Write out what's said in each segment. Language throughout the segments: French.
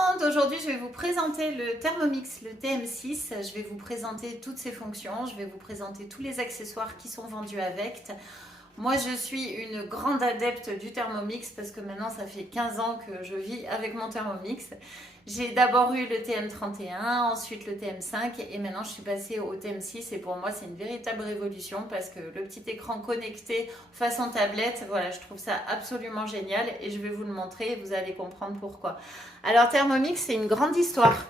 monde, aujourd'hui je vais vous présenter le Thermomix, le TM6. Je vais vous présenter toutes ses fonctions, je vais vous présenter tous les accessoires qui sont vendus avec. Moi je suis une grande adepte du Thermomix parce que maintenant ça fait 15 ans que je vis avec mon Thermomix. J'ai d'abord eu le TM31, ensuite le TM5 et maintenant je suis passée au TM6 et pour moi c'est une véritable révolution parce que le petit écran connecté façon tablette, voilà, je trouve ça absolument génial et je vais vous le montrer et vous allez comprendre pourquoi. Alors Thermomix c'est une grande histoire.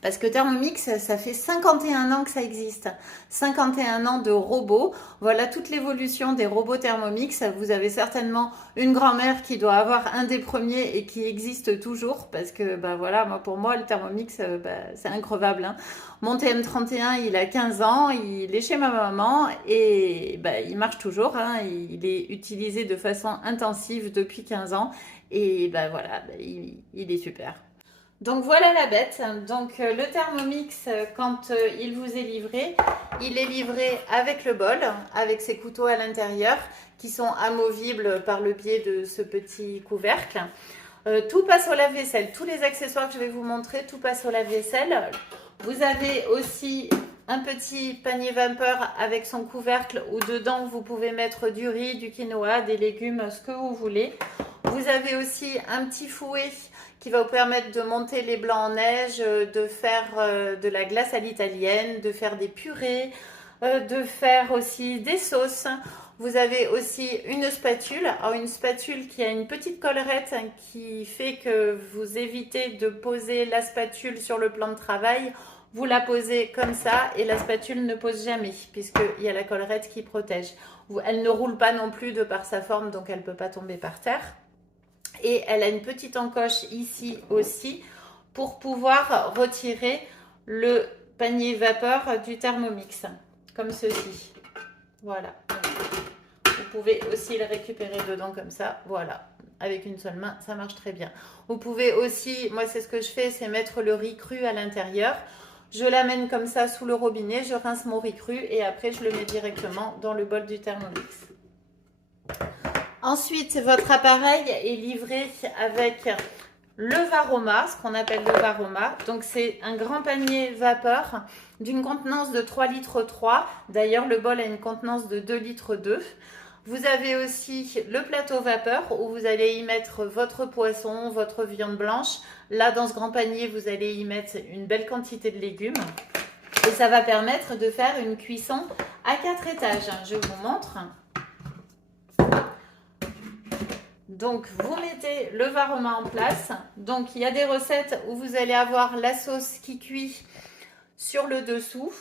Parce que Thermomix, ça fait 51 ans que ça existe. 51 ans de robots. Voilà toute l'évolution des robots Thermomix. Vous avez certainement une grand-mère qui doit avoir un des premiers et qui existe toujours. Parce que, voilà, pour moi, le Thermomix, c'est increvable. Hein. Mon TM31, il a 15 ans. Il est chez ma maman et il marche toujours. Hein. Il est utilisé de façon intensive depuis 15 ans. Et voilà, il est super. Donc voilà la bête. Donc le Thermomix, quand il vous est livré, il est livré avec le bol, avec ses couteaux à l'intérieur qui sont amovibles par le biais de ce petit couvercle. Tout passe au lave-vaisselle. Tous les accessoires que je vais vous montrer, tout passe au lave-vaisselle. Vous avez aussi un petit panier vapeur avec son couvercle où dedans vous pouvez mettre du riz, du quinoa, des légumes, ce que vous voulez. Vous avez aussi un petit fouet qui va vous permettre de monter les blancs en neige, de faire de la glace à l'italienne, de faire des purées, de faire aussi des sauces. Vous avez aussi une spatule. Alors une spatule qui a une petite collerette qui fait que vous évitez de poser la spatule sur le plan de travail. Vous la posez comme ça et la spatule ne pose jamais puisqu'il y a la collerette qui protège. Elle ne roule pas non plus de par sa forme donc elle ne peut pas tomber par terre. Et elle a une petite encoche ici aussi pour pouvoir retirer le panier vapeur du Thermomix, comme ceci. Voilà. Vous pouvez aussi le récupérer dedans comme ça. Voilà. Avec une seule main, ça marche très bien. Vous pouvez aussi, moi c'est ce que je fais, c'est mettre le riz cru à l'intérieur. Je l'amène comme ça sous le robinet, je rince mon riz cru et après je le mets directement dans le bol du Thermomix. Ensuite, votre appareil est livré avec le Varoma, ce qu'on appelle le Varoma. Donc, c'est un grand panier vapeur d'une contenance de 3 litres 3. D'ailleurs, le bol a une contenance de 2 litres 2. Vous avez aussi le plateau vapeur où vous allez y mettre votre poisson, votre viande blanche. Là, dans ce grand panier, vous allez y mettre une belle quantité de légumes. Et ça va permettre de faire une cuisson à 4 étages. Je vous montre. Donc, vous mettez le Varoma en place. Donc, il y a des recettes où vous allez avoir la sauce qui cuit sur le dessous.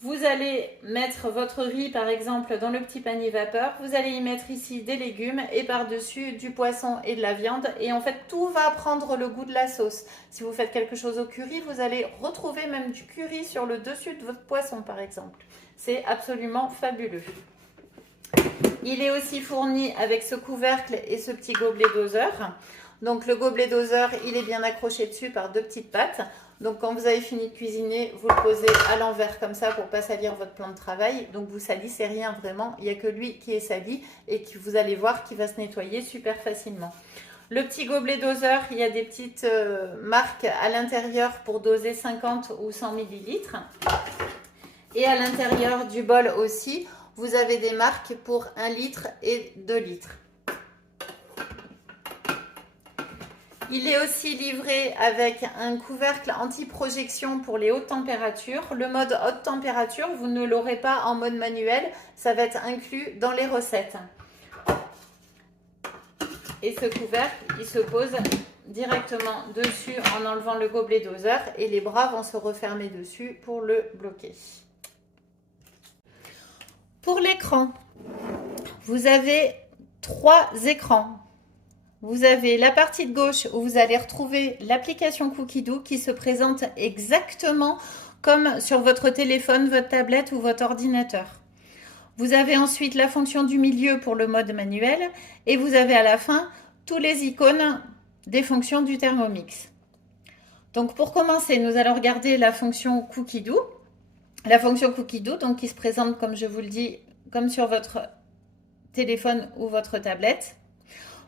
Vous allez mettre votre riz, par exemple, dans le petit panier vapeur. Vous allez y mettre ici des légumes et par-dessus du poisson et de la viande. Et en fait, tout va prendre le goût de la sauce. Si vous faites quelque chose au curry, vous allez retrouver même du curry sur le dessus de votre poisson, par exemple. C'est absolument fabuleux. Il est aussi fourni avec ce couvercle et ce petit gobelet doseur. Donc le gobelet doseur, il est bien accroché dessus par deux petites pattes. Donc quand vous avez fini de cuisiner, vous le posez à l'envers comme ça pour ne pas salir votre plan de travail. Donc vous salissez rien vraiment, il n'y a que lui qui est sali et que vous allez voir qu'il va se nettoyer super facilement. Le petit gobelet doseur, il y a des petites marques à l'intérieur pour doser 50 ou 100 millilitres. Et à l'intérieur du bol aussi, vous avez des marques pour 1 litre et 2 litres. Il est aussi livré avec un couvercle anti-projection pour les hautes températures. Le mode haute température, vous ne l'aurez pas en mode manuel, ça va être inclus dans les recettes. Et ce couvercle, il se pose directement dessus en enlevant le gobelet doseur et les bras vont se refermer dessus pour le bloquer. Pour l'écran, vous avez 3 écrans. Vous avez la partie de gauche où vous allez retrouver l'application Cookidoo qui se présente exactement comme sur votre téléphone, votre tablette ou votre ordinateur. Vous avez ensuite la fonction du milieu pour le mode manuel et vous avez à la fin tous les icônes des fonctions du Thermomix. Donc pour commencer, nous allons regarder la fonction Cookidoo. La fonction Cookidoo, donc qui se présente, comme je vous le dis, comme sur votre téléphone ou votre tablette.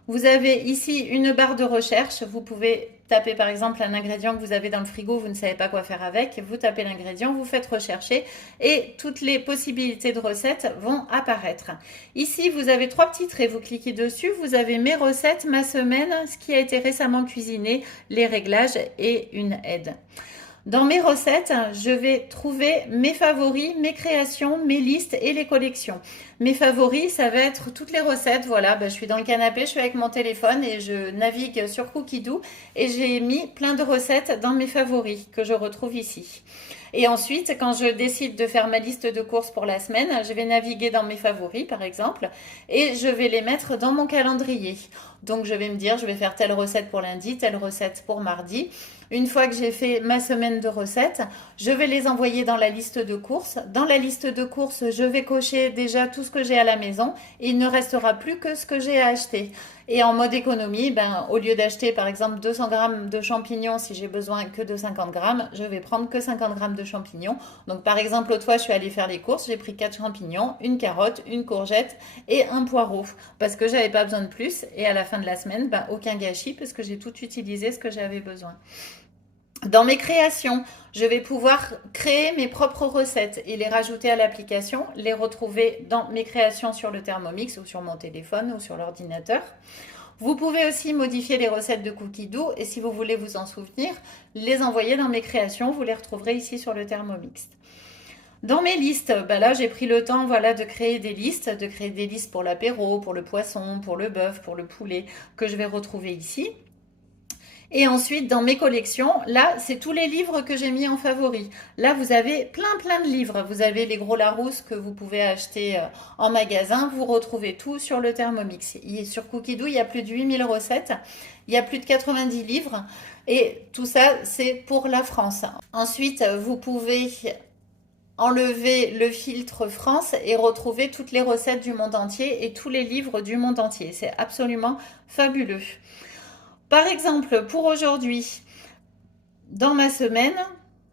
Vous avez ici une barre de recherche. Vous pouvez taper par exemple un ingrédient que vous avez dans le frigo, vous ne savez pas quoi faire avec. Vous tapez l'ingrédient, vous faites rechercher et toutes les possibilités de recettes vont apparaître. Ici, vous avez 3 petits traits. Vous cliquez dessus. Vous avez mes recettes, ma semaine, ce qui a été récemment cuisiné, les réglages et une aide. Dans mes recettes, je vais trouver mes favoris, mes créations, mes listes et les collections. Mes favoris, ça va être toutes les recettes. Voilà, je suis dans le canapé, je suis avec mon téléphone et je navigue sur Cookidoo et j'ai mis plein de recettes dans mes favoris que je retrouve ici. Et ensuite, quand je décide de faire ma liste de courses pour la semaine, je vais naviguer dans mes favoris, par exemple, et je vais les mettre dans mon calendrier. Donc, je vais me dire, je vais faire telle recette pour lundi, telle recette pour mardi. Une fois que j'ai fait ma semaine de recettes, je vais les envoyer dans la liste de courses. Dans la liste de courses, je vais cocher déjà tout ce que j'ai à la maison et il ne restera plus que ce que j'ai à acheter. Et en mode économie, au lieu d'acheter par exemple 200 grammes de champignons, si j'ai besoin que de 50 grammes, je vais prendre que 50 grammes de champignons. Donc par exemple, l'autre fois, je suis allée faire les courses, j'ai pris 4 champignons, une carotte, une courgette et un poireau. Parce que j'avais pas besoin de plus. Et à la fin de la semaine, aucun gâchis parce que j'ai tout utilisé ce que j'avais besoin. Dans mes créations, je vais pouvoir créer mes propres recettes et les rajouter à l'application, les retrouver dans mes créations sur le Thermomix ou sur mon téléphone ou sur l'ordinateur. Vous pouvez aussi modifier les recettes de Cookidoo et si vous voulez vous en souvenir, les envoyer dans mes créations, vous les retrouverez ici sur le Thermomix. Dans mes listes, là j'ai pris le temps de créer des listes pour l'apéro, pour le poisson, pour le bœuf, pour le poulet que je vais retrouver ici. Et ensuite, dans mes collections, là, c'est tous les livres que j'ai mis en favori. Là, vous avez plein de livres. Vous avez les gros Larousse que vous pouvez acheter en magasin. Vous retrouvez tout sur le Thermomix. Sur Cookidoo, il y a plus de 8000 recettes. Il y a plus de 90 livres. Et tout ça, c'est pour la France. Ensuite, vous pouvez enlever le filtre France et retrouver toutes les recettes du monde entier et tous les livres du monde entier. C'est absolument fabuleux. Par exemple, pour aujourd'hui, dans ma semaine,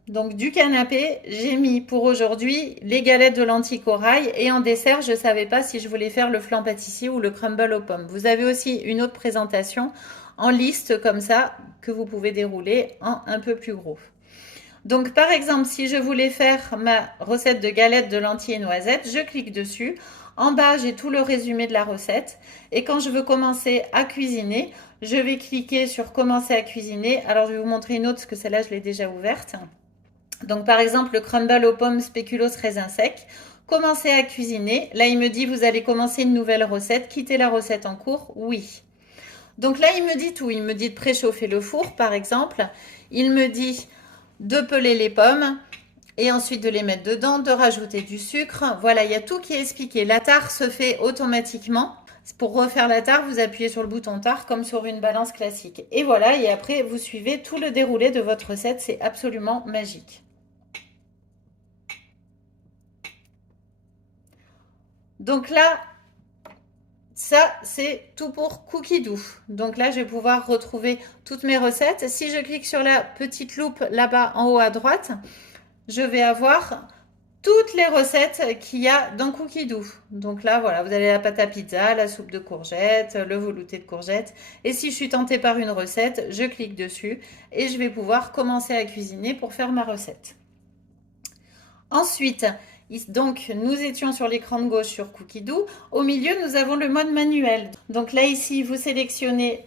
donc du canapé, j'ai mis pour aujourd'hui les galettes de lentilles corail et en dessert, je ne savais pas si je voulais faire le flan pâtissier ou le crumble aux pommes. Vous avez aussi une autre présentation en liste comme ça que vous pouvez dérouler en un peu plus gros. Donc par exemple, si je voulais faire ma recette de galettes de lentilles et noisettes, je clique dessus. En bas, j'ai tout le résumé de la recette. Et quand je veux commencer à cuisiner, je vais cliquer sur commencer à cuisiner. Alors, je vais vous montrer une autre parce que celle-là, je l'ai déjà ouverte. Donc, par exemple, le crumble aux pommes spéculoos raisin sec. Commencer à cuisiner. Là, il me dit, vous allez commencer une nouvelle recette. Quitter la recette en cours. Oui. Donc là, il me dit tout. Il me dit de préchauffer le four, par exemple. Il me dit de peler les pommes. Et ensuite de les mettre dedans, de rajouter du sucre. Voilà, il y a tout qui est expliqué. La tare se fait automatiquement. Pour refaire la tare, vous appuyez sur le bouton tare comme sur une balance classique. Et voilà, et après, vous suivez tout le déroulé de votre recette. C'est absolument magique. Donc là, ça, c'est tout pour Cookidoo. Donc là, je vais pouvoir retrouver toutes mes recettes. Si je clique sur la petite loupe là-bas en haut à droite, je vais avoir toutes les recettes qu'il y a dans Cookidoo. Donc là, voilà, vous avez la pâte à pizza, la soupe de courgettes, le velouté de courgettes. Et si je suis tentée par une recette, je clique dessus et je vais pouvoir commencer à cuisiner pour faire ma recette. Ensuite, donc nous étions sur l'écran de gauche sur Cookidoo. Au milieu, nous avons le mode manuel. Donc là, ici, vous sélectionnez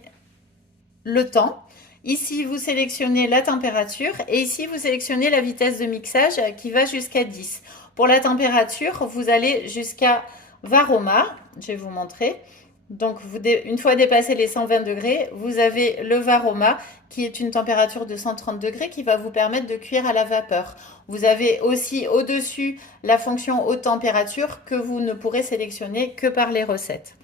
le temps. Ici, vous sélectionnez la température et ici, vous sélectionnez la vitesse de mixage qui va jusqu'à 10. Pour la température, vous allez jusqu'à Varoma. Je vais vous montrer. Donc, une fois dépassé les 120 degrés, vous avez le Varoma qui est une température de 130 degrés qui va vous permettre de cuire à la vapeur. Vous avez aussi au-dessus la fonction haute température que vous ne pourrez sélectionner que par les recettes.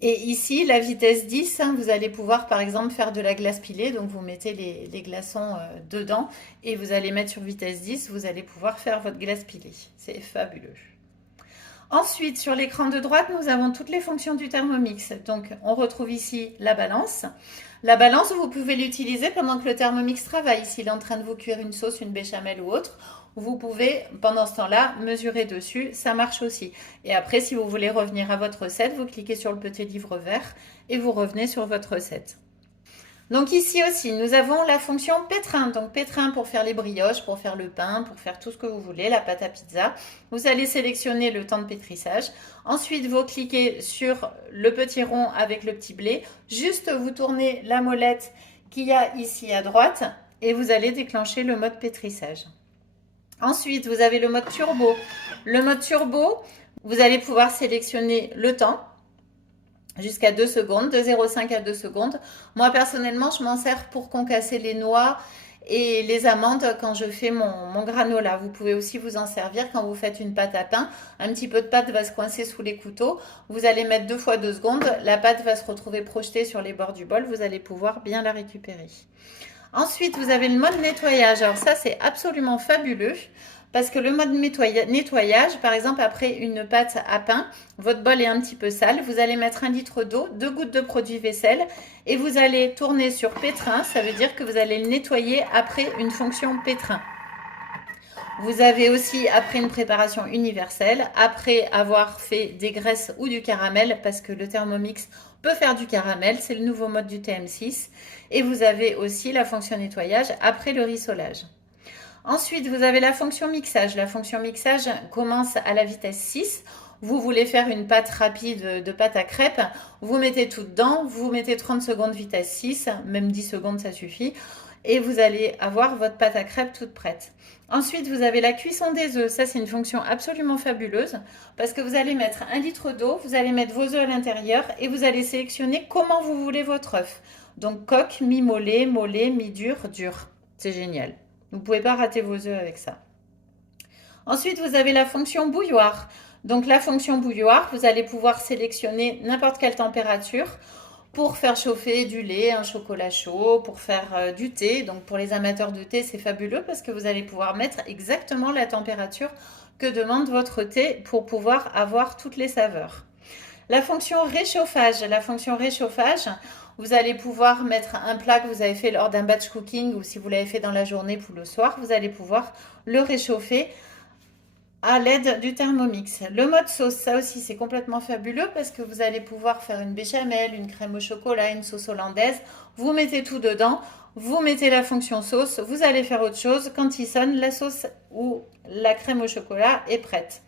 Et ici, la vitesse 10, vous allez pouvoir par exemple faire de la glace pilée. Donc vous mettez les glaçons dedans et vous allez mettre sur vitesse 10, vous allez pouvoir faire votre glace pilée. C'est fabuleux. Ensuite, sur l'écran de droite, nous avons toutes les fonctions du Thermomix. Donc on retrouve ici la balance. La balance, vous pouvez l'utiliser pendant que le Thermomix travaille. S'il est en train de vous cuire une sauce, une béchamel ou autre, vous pouvez, pendant ce temps-là, mesurer dessus. Ça marche aussi. Et après, si vous voulez revenir à votre recette, vous cliquez sur le petit livre vert et vous revenez sur votre recette. Donc ici aussi, nous avons la fonction pétrin. Donc pétrin pour faire les brioches, pour faire le pain, pour faire tout ce que vous voulez, la pâte à pizza. Vous allez sélectionner le temps de pétrissage. Ensuite, vous cliquez sur le petit rond avec le petit blé. Juste, vous tournez la molette qu'il y a ici à droite et vous allez déclencher le mode pétrissage. Ensuite, vous avez le mode turbo. Le mode turbo, vous allez pouvoir sélectionner le temps jusqu'à 2 secondes, de 0,5 à 2 secondes. Moi, personnellement, je m'en sers pour concasser les noix et les amandes quand je fais mon granola. Vous pouvez aussi vous en servir quand vous faites une pâte à pain. Un petit peu de pâte va se coincer sous les couteaux. Vous allez mettre 2 fois 2 secondes. La pâte va se retrouver projetée sur les bords du bol. Vous allez pouvoir bien la récupérer. Ensuite, vous avez le mode nettoyage. Alors ça, c'est absolument fabuleux parce que le mode nettoyage, par exemple, après une pâte à pain, votre bol est un petit peu sale. Vous allez mettre 1 litre d'eau, 2 gouttes de produit vaisselle et vous allez tourner sur pétrin. Ça veut dire que vous allez le nettoyer après une fonction pétrin. Vous avez aussi, après une préparation universelle, après avoir fait des graisses ou du caramel, parce que le Thermomix peut faire du caramel, c'est le nouveau mode du TM6. Et vous avez aussi la fonction nettoyage après le rissolage. Ensuite, vous avez la fonction mixage. La fonction mixage commence à la vitesse 6. Vous voulez faire une pâte rapide de pâte à crêpes, vous mettez tout dedans, vous mettez 30 secondes vitesse 6, même 10 secondes ça suffit, et vous allez avoir votre pâte à crêpes toute prête. Ensuite, vous avez la cuisson des œufs. Ça, c'est une fonction absolument fabuleuse parce que vous allez mettre 1 litre d'eau, vous allez mettre vos œufs à l'intérieur et vous allez sélectionner comment vous voulez votre œuf. Donc, coque, mi-mollet, mollet, mi-dur, dur. C'est génial. Vous ne pouvez pas rater vos œufs avec ça. Ensuite, vous avez la fonction bouilloire. Donc, la fonction bouilloire, vous allez pouvoir sélectionner n'importe quelle température pour faire chauffer du lait, un chocolat chaud, pour faire du thé. Donc, pour les amateurs de thé, c'est fabuleux parce que vous allez pouvoir mettre exactement la température que demande votre thé pour pouvoir avoir toutes les saveurs. La fonction réchauffage. La fonction réchauffage, vous allez pouvoir mettre un plat que vous avez fait lors d'un batch cooking ou si vous l'avez fait dans la journée pour le soir, vous allez pouvoir le réchauffer à l'aide du Thermomix. Le mode sauce, ça aussi c'est complètement fabuleux parce que vous allez pouvoir faire une béchamel, une crème au chocolat, une sauce hollandaise. Vous mettez tout dedans, vous mettez la fonction sauce, vous allez faire autre chose. Quand il sonne, la sauce ou la crème au chocolat est prête.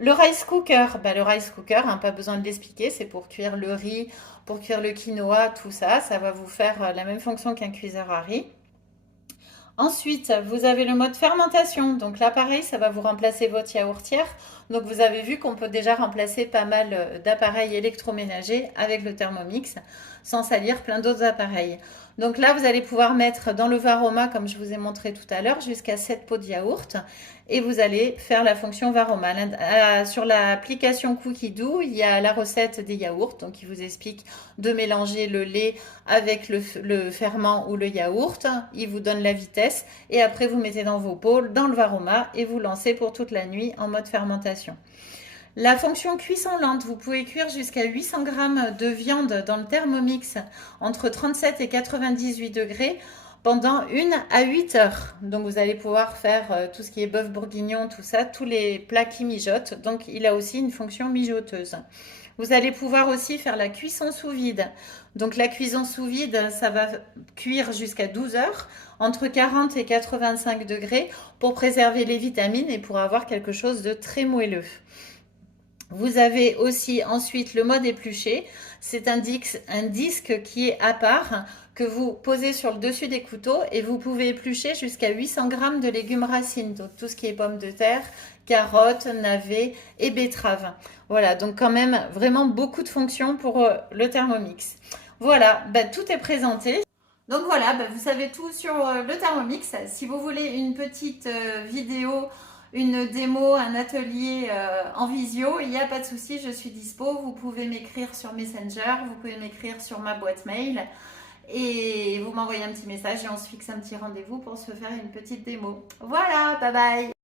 Le rice cooker, le rice cooker, pas besoin de l'expliquer, c'est pour cuire le riz, pour cuire le quinoa, tout ça. Ça va vous faire la même fonction qu'un cuiseur à riz. Ensuite, vous avez le mode fermentation. Donc là, pareil, ça va vous remplacer votre yaourtière. Donc vous avez vu qu'on peut déjà remplacer pas mal d'appareils électroménagers avec le Thermomix sans salir plein d'autres appareils. Donc là, vous allez pouvoir mettre dans le Varoma, comme je vous ai montré tout à l'heure, jusqu'à 7 pots de yaourt. Et vous allez faire la fonction Varoma. Sur l'application Cookidoo, il y a la recette des yaourts. Donc, il vous explique de mélanger le lait avec le ferment ou le yaourt. Il vous donne la vitesse. Et après, vous mettez dans vos pots, dans le Varoma, et vous lancez pour toute la nuit en mode fermentation. La fonction cuisson lente, vous pouvez cuire jusqu'à 800 g de viande dans le Thermomix entre 37 et 98 degrés pendant 1 à 8 heures. Donc vous allez pouvoir faire tout ce qui est bœuf bourguignon, tout ça, tous les plats qui mijotent. Donc il a aussi une fonction mijoteuse. Vous allez pouvoir aussi faire la cuisson sous vide. Donc la cuisson sous vide, ça va cuire jusqu'à 12 heures, entre 40 et 85 degrés pour préserver les vitamines et pour avoir quelque chose de très moelleux. Vous avez aussi ensuite le mode épluché. C'est un disque qui est à part que vous posez sur le dessus des couteaux et vous pouvez éplucher jusqu'à 800 g de légumes racines. Donc tout ce qui est pommes de terre, carottes, navets et betteraves. Voilà, donc quand même vraiment beaucoup de fonctions pour le Thermomix. Voilà, tout est présenté. Donc voilà, vous savez tout sur le Thermomix. Si vous voulez une petite vidéo, une démo, un atelier en visio, il n'y a pas de souci, je suis dispo. Vous pouvez m'écrire sur Messenger, vous pouvez m'écrire sur ma boîte mail et vous m'envoyez un petit message et on se fixe un petit rendez-vous pour se faire une petite démo. Voilà, bye bye!